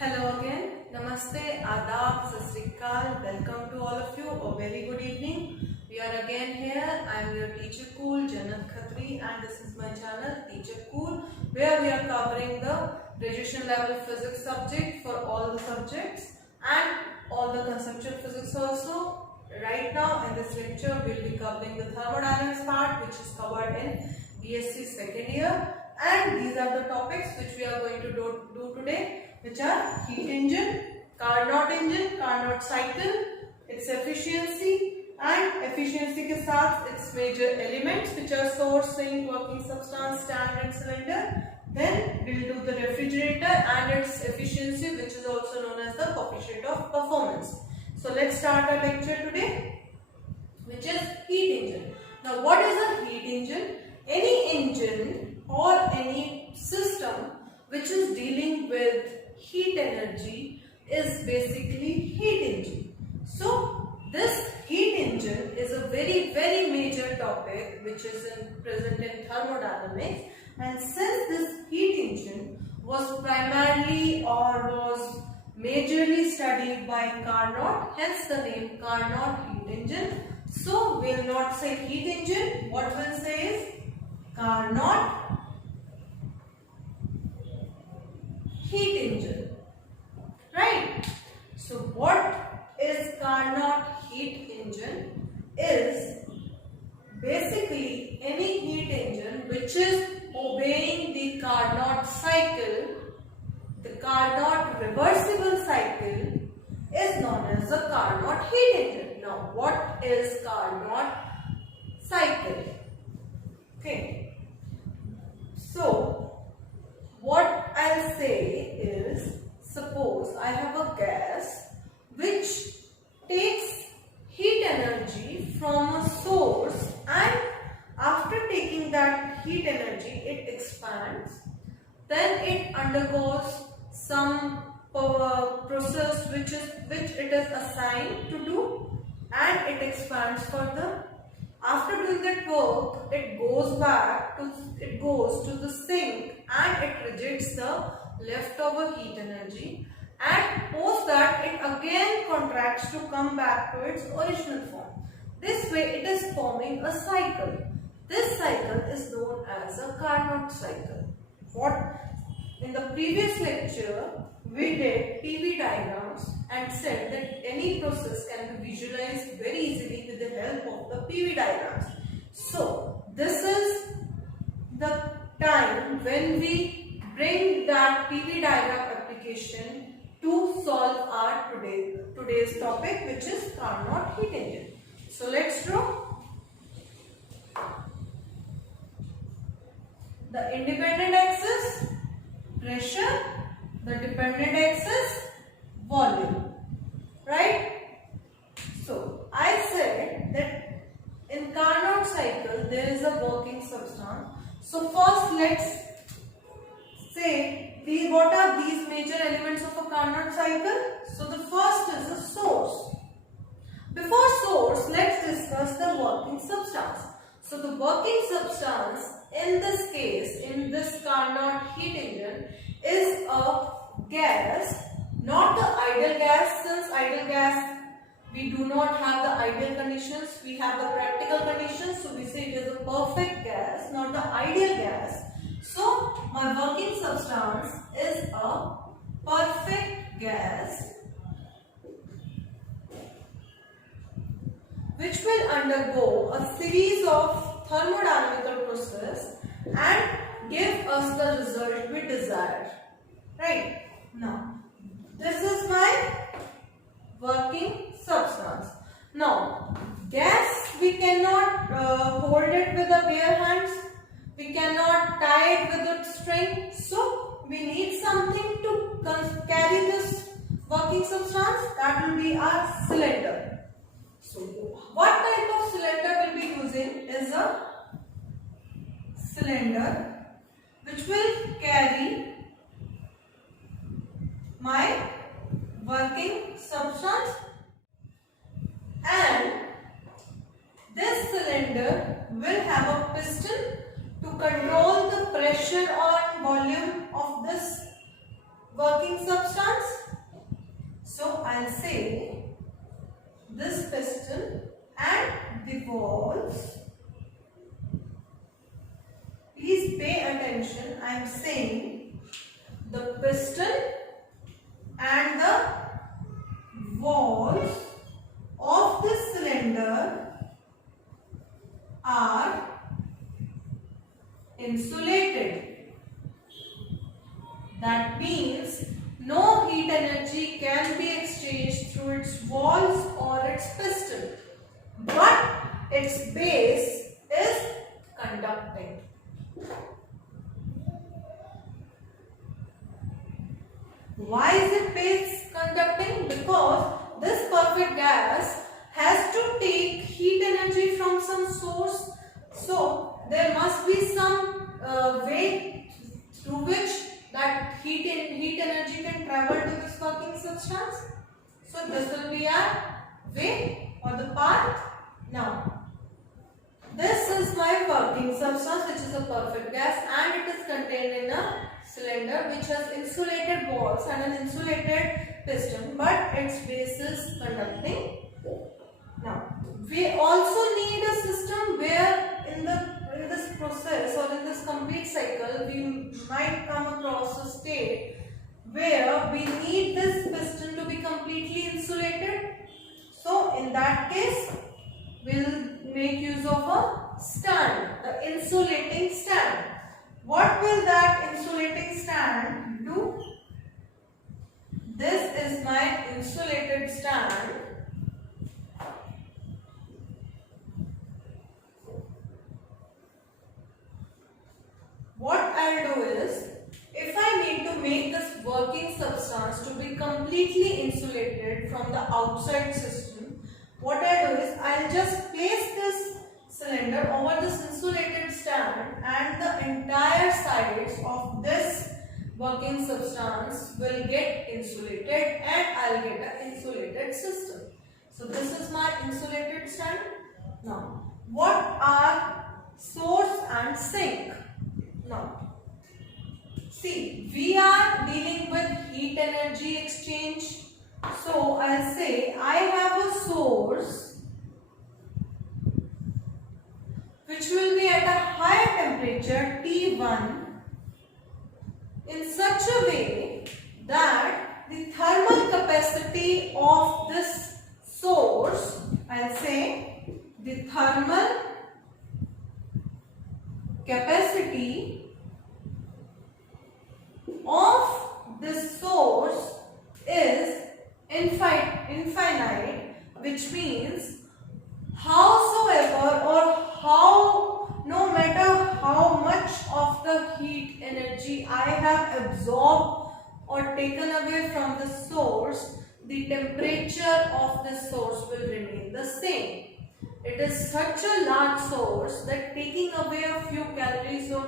Hello again. Namaste, Adab, Sat Sri Akal. Welcome to all of you. A very good evening. We are again here. I am your teacher Cool, Janat Khatri, and this is my channel Teacher Cool, where we are covering the graduation level physics subject for all the subjects and all the conceptual physics also. Right now in this lecture we will be covering the thermodynamics part, which is covered in BSc second year, and these are the topics which we are going to do today, which are heat engine, Carnot cycle, its efficiency, and efficiency के साथ its major elements which are source, sink, working substance, stand and cylinder. Then we will do the refrigerator and its efficiency, which is also known as the coefficient of performance. So let's start our lecture today, which is heat engine. Now what is a heat engine? Any engine or any system which is dealing with heat energy is basically heat engine. So this heat engine is a very major topic which is present in thermodynamics, and since this heat engine was primarily or was majorly studied by Carnot, hence the name Carnot heat engine. So we will not say heat engine, what we will say is Carnot heat engine, right? So what is Carnot heat engine? Is basically any heat engine which is obeying the Carnot cycle. The Carnot reversible cycle is known as the Carnot heat engine. Now what is Carnot cycle? Okay, so what I'll say is, suppose I have a gas which takes heat energy from a source, and after taking that heat energy it expands, then it undergoes some process which it is assigned to do, and it expands further. After doing that work, it goes to the sink and it rejects the leftover heat energy, and post that it again contracts to come back to its original form. This way it is forming a cycle. This cycle is known as a Carnot cycle. In the previous lecture we did PV diagrams and said that any process can be visualized very easily with the help of the PV diagrams. So this is the time when we bring that PV diagram application to solve our today's topic, which is Carnot heat engine. So let's draw. The independent axis pressure, the dependent axis volume, right? So I said that in Carnot cycle there is a working substance. So first let's say what are these major elements of a Carnot cycle. So the first is a source. Before source, let's discuss the working substance. So the working substance in this case, in this Carnot heat engine, is a gas, not the ideal gas. Since ideal gas, we do not have the ideal conditions, we have the practical conditions, so we say it is a perfect gas, not the ideal gas. So my working substance is a perfect gas which will undergo a series of thermodynamical process and give us the result we desire. Right? Now, this is my working substance. Now, gas, we cannot hold it with the bare hands. We cannot tie it with a string. So, we need something to carry this working substance. That will be our cylinder. So, what type of cylinder we'll be using is a cylinder which will carry my working substance, and this cylinder will have a piston to control the pressure or volume of this working substance? So I'll say this piston and the valves. Please pay attention. I am saying the piston and the valves of this cylinder are insulated. That means no heat energy can be exchanged through its valves or its piston, but its base is conducting. Why is it base conducting? Because this perfect gas has to take heat energy from some source. So there must be some way through which that heat energy can travel to this working substance. So this will be our way or the path. Now this is my working substance, which is a perfect gas, and it is contained in a cylinder which has insulated walls and an insulated piston, but its base is conducting. Now we also need a system where in this process or in this complete cycle we might come across a state where we need this piston to be completely insulated. So in that case we'll make use of a stand, the insulating stand. What will that insulating stand do? This is my insulated stand. What I'll do is, if I need to make this working substance to be completely insulated from the outside system, what I do is I'll just place this cylinder over this insulated stand, and the entire sides of this working substance will get insulated and I'll get an insulated system. So this is my insulated stand. Now what are source and sink? Now see, we are dealing with heat energy exchange. So I'll say I have a source which will be at a higher temperature T1 in such a way that the thermal capacity of this source, I'll say the thermal capacity of this source is infinite, which means howsoever or no matter how much of the heat energy I have absorbed or taken away from the source, the temperature of the source will remain the same. It is such a large source that taking away a few calories or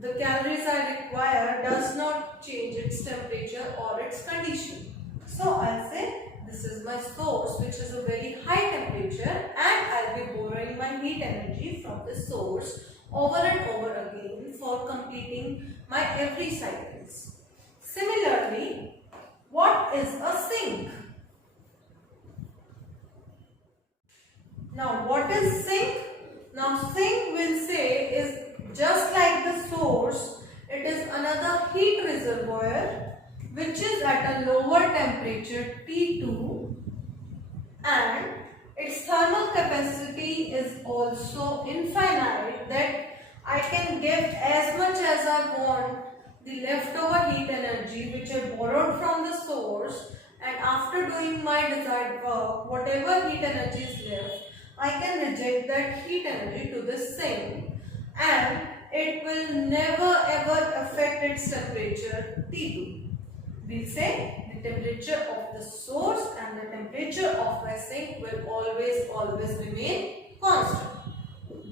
the calories I require does not change its temperature or its condition. So I'll say this is my source, which is a very high temperature, and I'll be borrowing my heat energy from the source over and over again for completing my every cycles. Similarly, what is a sink? Now what is sink? Now sink will say is just like the source, it is another heat reservoir which is at a lower temperature T2, and its thermal capacity is also infinite, that I can give as much as I want the leftover heat energy which I borrowed from the source, and after doing my desired work, whatever heat energy is left, I can reject that heat energy to this sink, and it will never ever affect its temperature T2. We say the temperature of the source and the temperature of my sink will always remain constant,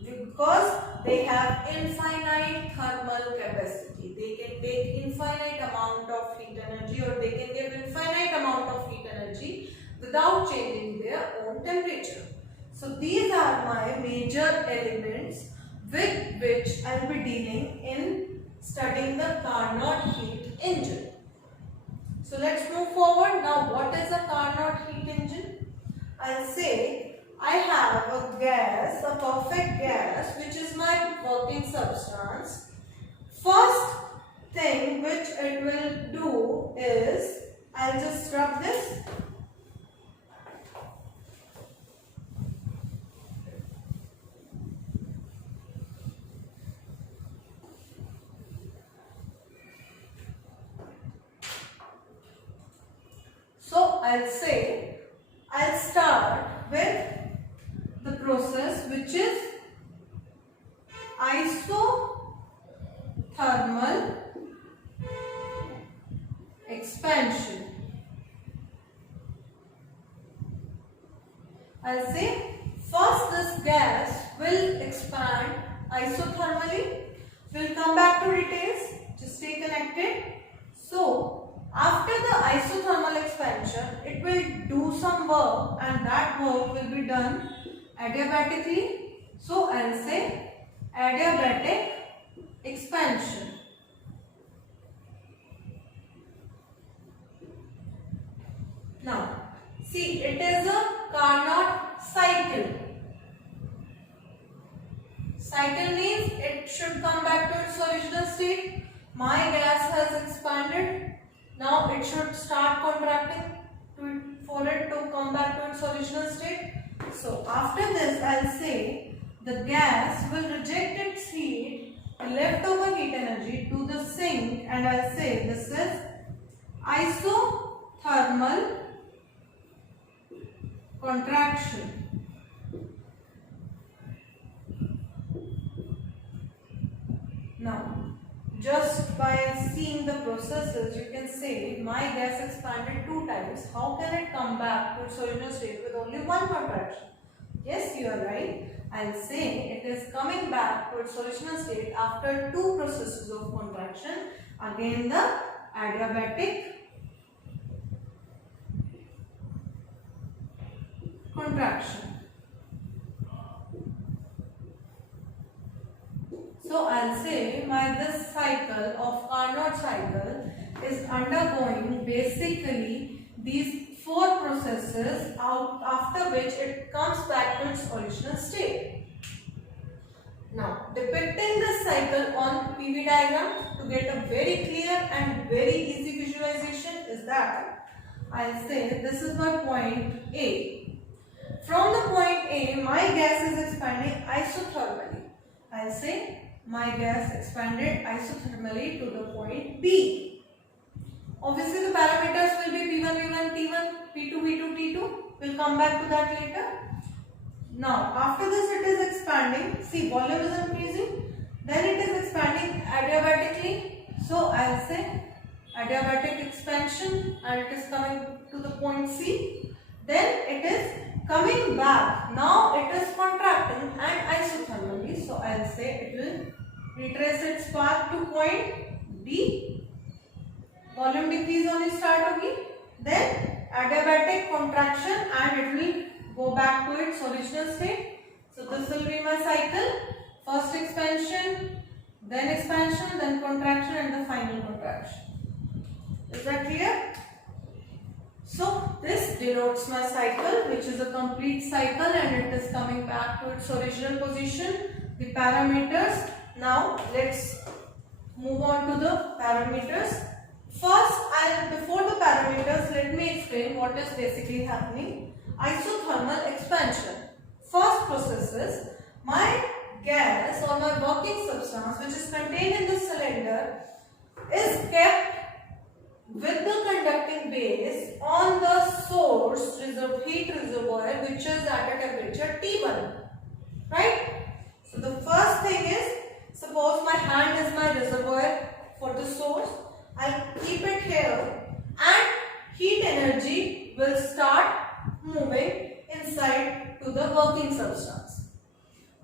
because they have infinite thermal capacity. They can take infinite amount of heat energy, or they can give infinite amount of heat energy without changing their own temperature. So these are my major elements with which I will be dealing in studying the Carnot heat engine. So let's move forward. Now what is a Carnot heat engine? I'll say I have a gas, a perfect gas, which is my working substance. First thing which it will do is, I'll just rub this. So I'll say, I'll start with the process which is isothermal expansion. I'll say first this gas will expand isothermally. We'll come back to details. Just stay connected. So after the isothermal expansion, it will do some work and that work will be done adiabatically. So I'll say adiabatic expansion. Now see, it is a Carnot cycle. Cycle means it should come back to its original state. My gas has expanded. Now it should start contracting for it to come back to its original state. So after this, I'll say the gas will reject its heat, leftover heat energy, to the sink, and I'll say this is isothermal contraction. Now, just by seeing the processes, you can say my gas expanded 2 times. How can it come back to its original state with only one contraction? Yes, you are right. I'll say it is coming back to its original state after 2 processes of contraction. Again, the adiabatic contraction. So I'll say this cycle of Carnot cycle is undergoing basically these 4 processes, after which it comes back to its original state. Now depicting this cycle on PV diagram to get a very clear and very easy visualization is that I'll say this is my point A. From the point A, my gas is expanding isothermally. I'll say my gas expanded isothermally to the point B. Obviously the parameters will be P1, V1, T1, P2, V2, T2. We'll come back to that later. Now after this it is expanding. See, volume is increasing. Then it is expanding adiabatically. So I'll say adiabatic expansion, and it is coming to the point C. Then it is coming back. Now it is contracting and isothermally. So I'll say it will retrace its path to point D. Volume decrease only start hogi. Then adiabatic contraction and it will go back to its original state. So this will be my cycle. First expansion, then contraction, and the final contraction. Is that clear? So this denotes my cycle, which is a complete cycle, and it is coming back to its original position. The parameters. Now let's move on to the parameters. First, before the parameters, let me explain what is basically happening. Isothermal expansion. First process is my gas or my working substance, which is contained in the cylinder, is kept with the conducting base on the source heat reservoir, which is at a temperature T1. Right? So the first thing is, suppose my hand is my reservoir for the source. I'll keep it here and heat energy will start moving inside to the working substance.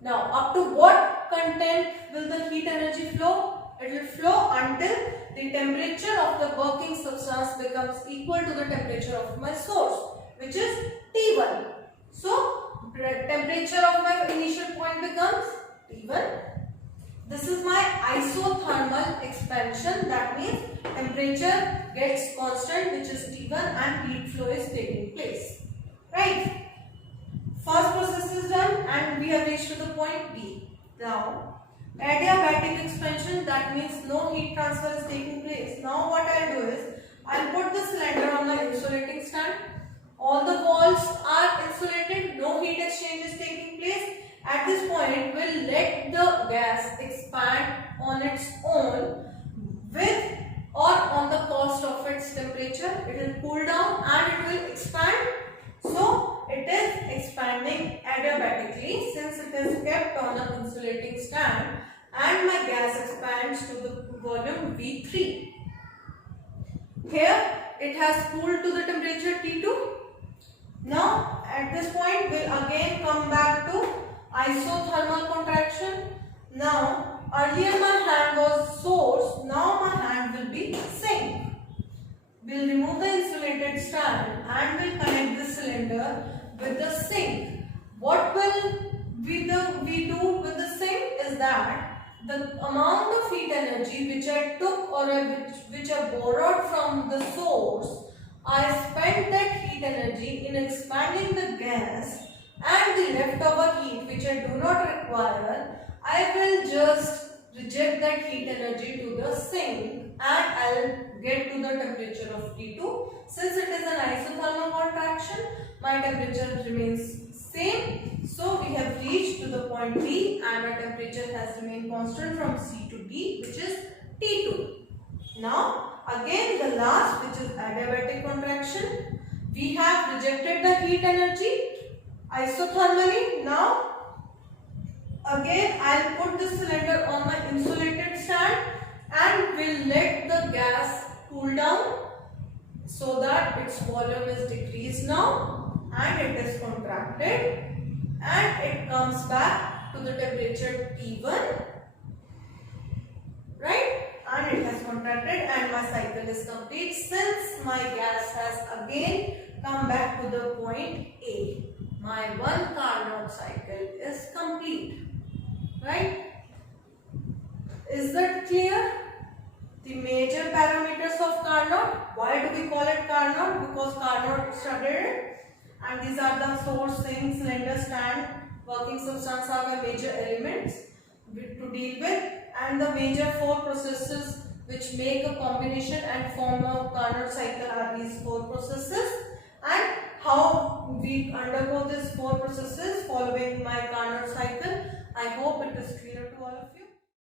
Now up to what content will the heat energy flow? It will flow until the temperature of the working substance becomes equal to the temperature of my source, which is T1. So temperature of my initial point becomes T1. This is my isothermal expansion. That means temperature gets constant, is T1 and heat flow is taking place. Right? First process is done and we have reached to the point B. Now, adiabatic expansion, that means no heat transfer is taking place. Now what I'll do is, I'll put the cylinder on my insulating stand. All the walls are insulated, no heat exchange is taking place. At this point, we'll let the gas expand on its own with or on the cost of its temperature. It will cool down and it will expand. So, it is expanding adiabatically since it is kept on an insulating stand and my gas expands to the volume V3. Here, it has cooled to the temperature T2. Now, at this point, we'll again come back to isothermal contraction. Now, earlier my hand was source, now my hand will be sink. We'll remove the insulated stand and we'll connect the cylinder with the sink. What will we do with the sink is that the amount of heat energy which I took or which I borrowed from the source, I spent that heat energy in expanding the gas, and the leftover heat which I do not require, I will just reject that heat energy to the sink and I'll get to the temperature of T2. Since it is an isothermal contraction, my temperature remains same. So we have reached to the point B and our temperature has remained constant from C to D, which is T2. Now again the last, which is adiabatic contraction. We have rejected the heat energy isothermally. Now again I'll put the cylinder on my insulated stand and will let the gas cool down so that its volume is decreased now and it is contracted and it comes back to the temperature T1, right? And it has contracted and my cycle is complete since my gas has again come back to the point A. My one Carnot cycle is complete, right? Is that clear? The major parameters of Carnot. Why do we call it Carnot? Because Carnot studied it. And these are the source, sink, cylinder, stand, working substance are the major elements to deal with. And the major four processes which make a combination and form a Carnot cycle are these four processes. And how we undergo these four processes following my Carnot cycle. I hope it is clear to all of you.